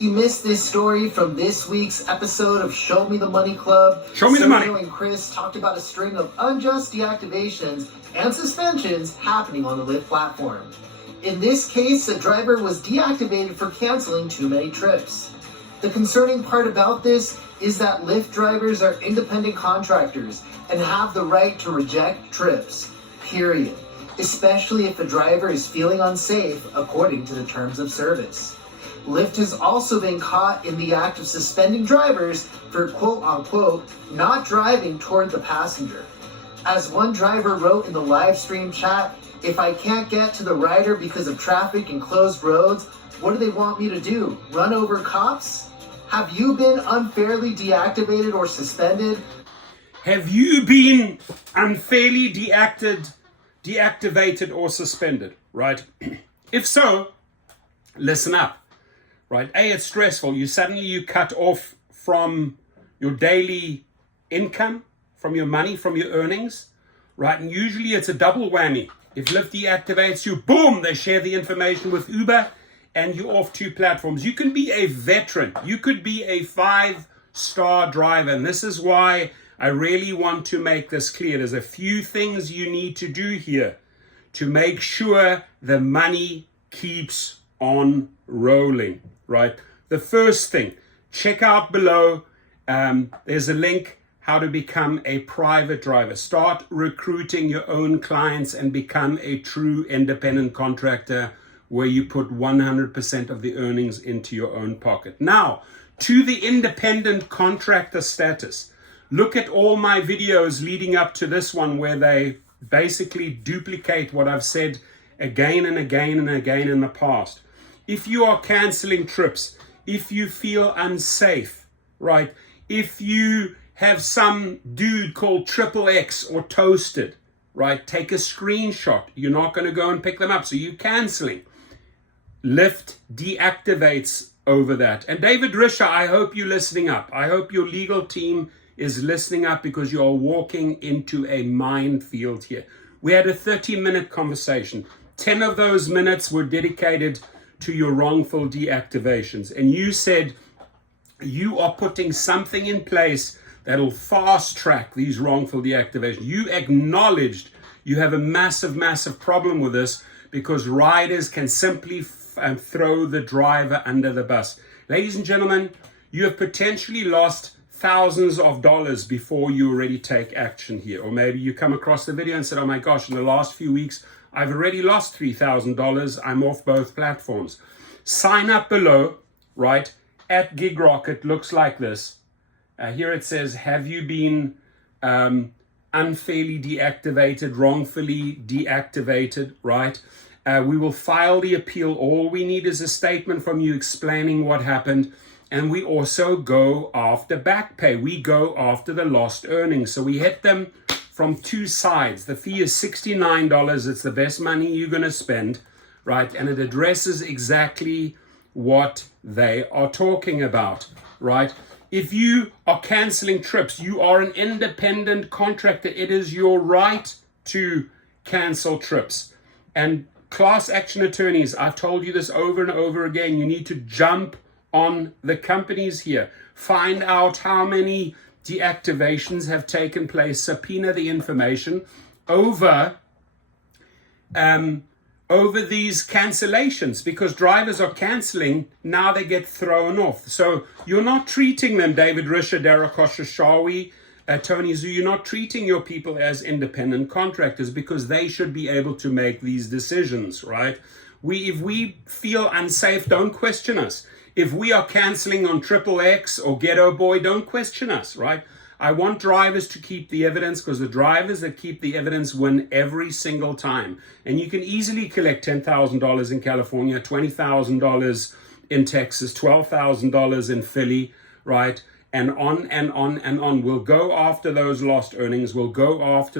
You missed this story from this week's episode of Show Me the Money Club. Show me the money. Sergio and Chris talked about a string of unjust deactivations and suspensions happening on the Lyft platform. In this case, a driver was deactivated for canceling too many trips. The concerning part about this is that Lyft drivers are independent contractors and have the right to reject trips, period, especially if the driver is feeling unsafe according to the terms of service. Lyft has also been caught in the act of suspending drivers for quote-unquote not driving toward the passenger. As one driver wrote in the live stream chat, "If I can't get to the rider because of traffic and closed roads, what do they want me to do? Run over cops?" Have you been unfairly deactivated or suspended? Have you been unfairly deactivated or suspended, right? If so, listen up. Right, it's stressful. You cut off from your daily income, from your money, from your earnings, right? And usually it's a double whammy. If Lyft deactivates you, boom, they share the information with Uber and you're off two platforms. You can be a veteran. You could be a 5-star driver. And this is why I really want to make this clear. There's a few things you need to do here to make sure the money keeps on rolling. Right. The first thing, check out below. There's a link how to become a private driver. Start recruiting your own clients and become a true independent contractor where you put 100% of the earnings into your own pocket. Now, to the independent contractor status. Look at all my videos leading up to this one where they basically duplicate what I've said again and again and again in the past. If you are canceling trips, if you feel unsafe, right? If you have some dude called XXX or Toasted, right? Take a screenshot. You're not going to go and pick them up. So you're canceling. Lyft deactivates over that. And David Risher, I hope you're listening up. I hope your legal team is listening up because you are walking into a minefield here. We had a 30-minute conversation. 10 of those minutes were dedicated to your wrongful deactivations. And you said you are putting something in place that'll fast track these wrongful deactivations. You acknowledged you have a massive, massive problem with this because riders can simply throw the driver under the bus. Ladies and gentlemen, you have potentially lost thousands of dollars before you already take action here. Or maybe you come across the video and said, oh my gosh, in the last few weeks, I've already lost $3,000. I'm off both platforms. Sign up below, right? At GigRocket looks like this. Here it says, have you been unfairly deactivated, wrongfully deactivated, right? We will file the appeal. All we need is a statement from you explaining what happened. And we also go after back pay. We go after the lost earnings. So we hit them from two sides. The fee is $69. It's the best money you're going to spend, right? And it addresses exactly what they are talking about, right? If you are canceling trips, you are an independent contractor. It is your right to cancel trips. And class action attorneys, I've told you this over and over again, you need to jump on the companies here. Find out how many deactivations have taken place, subpoena the information over these cancellations, because drivers are canceling, now they get thrown off. So you're not treating them, David Risher, Derek Oshashawi, Tony Zhu, you're not treating your people as independent contractors because they should be able to make these decisions, right? If we feel unsafe, don't question us. If we are canceling on XXX or Ghetto Boy, don't question us, right? I want drivers to keep the evidence because the drivers that keep the evidence win every single time. And you can easily collect $10,000 in California, $20,000 in Texas, $12,000 in Philly, right? And on and on and on. We'll go after those lost earnings. We'll go after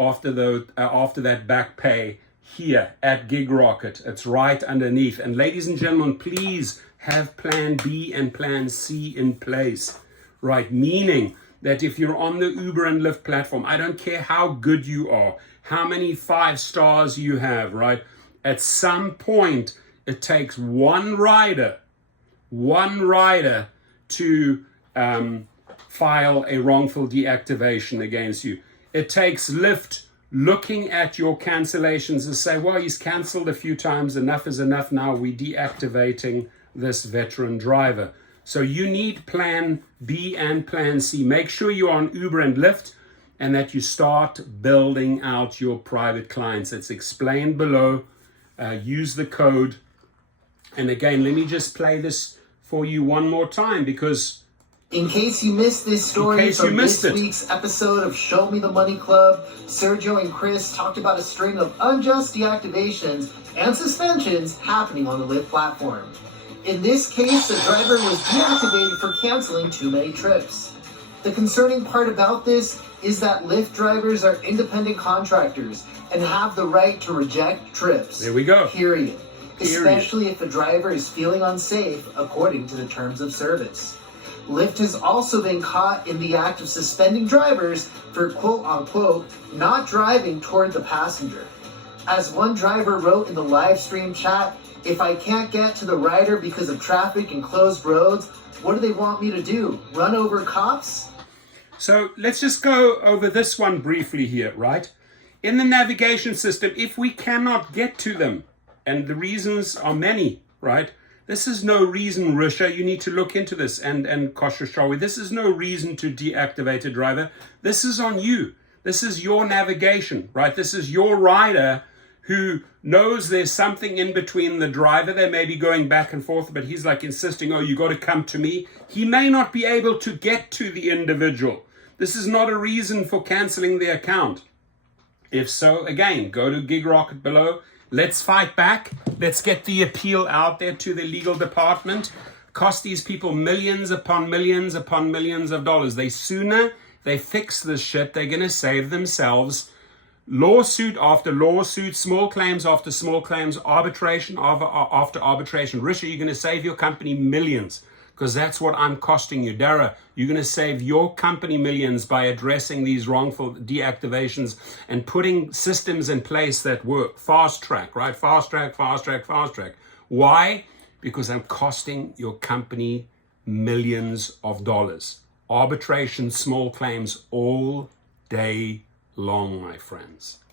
after that back pay here at GigRocket. It's right underneath. And ladies and gentlemen, please have plan B and plan C in place, right? Meaning that if you're on the Uber and Lyft platform, I don't care how good you are, how many 5 stars you have, right? At some point, it takes one rider one rider to file a wrongful deactivation against you. It takes Lyft looking at your cancellations and say, well, he's canceled a few times, enough is enough, now we're deactivating this veteran driver. So you need plan B and plan C. Make sure you're on Uber and Lyft and that you start building out your private clients. It's explained below. Use the code. And again, let me just play this for you one more time, because in case you missed this story from this week's episode of Show Me the Money Club, Sergio and Chris talked about a string of unjust deactivations and suspensions happening on the Lyft platform. In this case, the driver was deactivated for canceling too many trips. The concerning part about this is that Lyft drivers are independent contractors and have the right to reject trips. There we go. Period. Especially if a driver is feeling unsafe according to the terms of service. Lyft has also been caught in the act of suspending drivers for quote-unquote not driving toward the passenger. As one driver wrote in the live stream chat, if I can't get to the rider because of traffic and closed roads, what do they want me to do? Run over cops? So let's just go over this one briefly here, right? In the navigation system, if we cannot get to them, and the reasons are many, right? This is no reason, Risha, you need to look into this, and Koshashawi, this is no reason to deactivate a driver. This is on you. This is your navigation, right? This is your rider who knows there's something in between the driver. They may be going back and forth, but he's like insisting, oh, you got to come to me. He may not be able to get to the individual. This is not a reason for canceling the account. If so, again, go to Gig Rocket below. Let's fight back. Let's get the appeal out there to the legal department. Cost these people millions upon millions upon millions of dollars. Sooner they fix this shit, they're going to save themselves. Lawsuit after lawsuit, small claims after small claims, arbitration after arbitration. Risha, you're going to save your company millions, because that's what I'm costing you. Dara, you're going to save your company millions by addressing these wrongful deactivations and putting systems in place that work. Fast track, right? Fast track, fast track, fast track. Why? Because I'm costing your company millions of dollars. Arbitration, small claims all day long, my friends.